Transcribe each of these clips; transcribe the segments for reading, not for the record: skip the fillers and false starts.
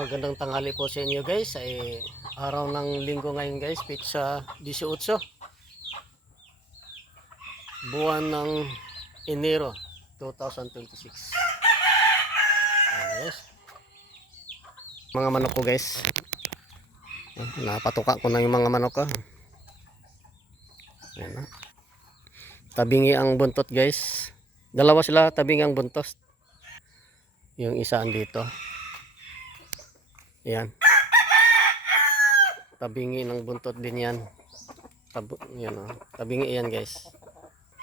Magandang tanghali po sa inyo guys. Ay araw ng linggo ngayon guys, pizza 18, buwan ng Enero 2026. Ayan, guys. Mga manok ko guys. Napatuka ko na yung mga manok ko. Ayan, na. Tabingi ang buntot guys. Dalawa sila tabingi ang buntot. Yung isa andito. Ayan. Tabingi ng buntot din yan. Yan, oh. Tabingi yan guys.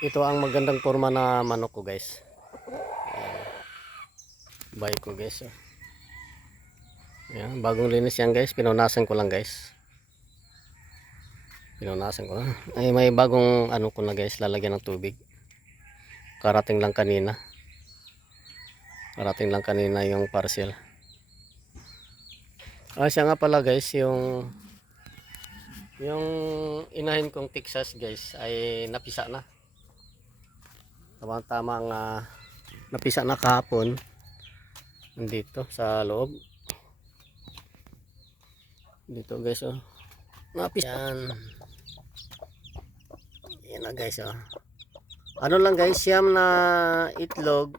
Ito ang magandang forma na manok ko guys. Bay ko guys. Oh. Ayan, bagong linis yan guys. Pinunasan ko lang guys. Pinunasan ko lang. Ay may bagong ano ko na guys, lalagyan ng tubig. Karating lang kanina. Karating lang kanina yung parcel. Siya nga pala guys, yung inahin kong Texas guys ay napisa na. Tama nga napisa na kahapon dito sa loob. Dito guys oh. Napisa. Yan na guys oh. Ano lang guys, siyam na itlog,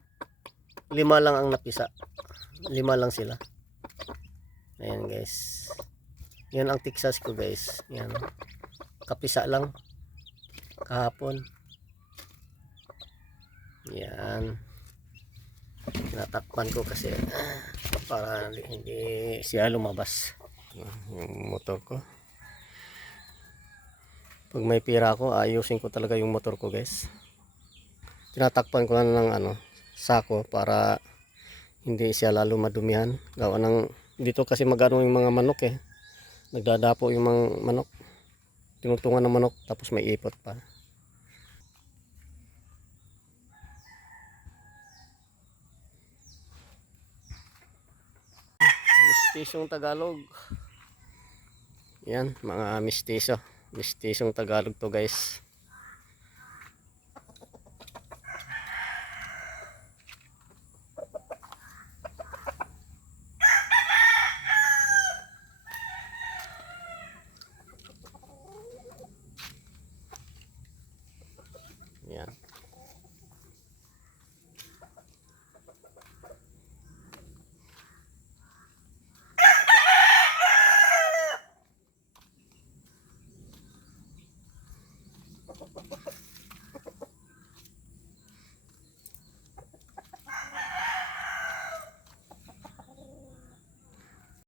5 lang ang napisa. 5 lang sila. Ayan guys. Yan ang Texas ko guys. Yan. Kapisa lang kahapon. Yan. Tinatakpan ko kasi para hindi siya lumabas. Yung motor ko. Pag may pira ako, ayusin ko talaga yung motor ko guys. Tinatakpan ko lang ng sako para hindi siya lalo madumihan. Gawa ng dito kasi magano yung mga manok eh. Nagdadapo yung mga manok. Tinutungan ng manok tapos may ipot pa. Mistisong Tagalog. Yan, mga mistiso. Mistisong Tagalog to guys.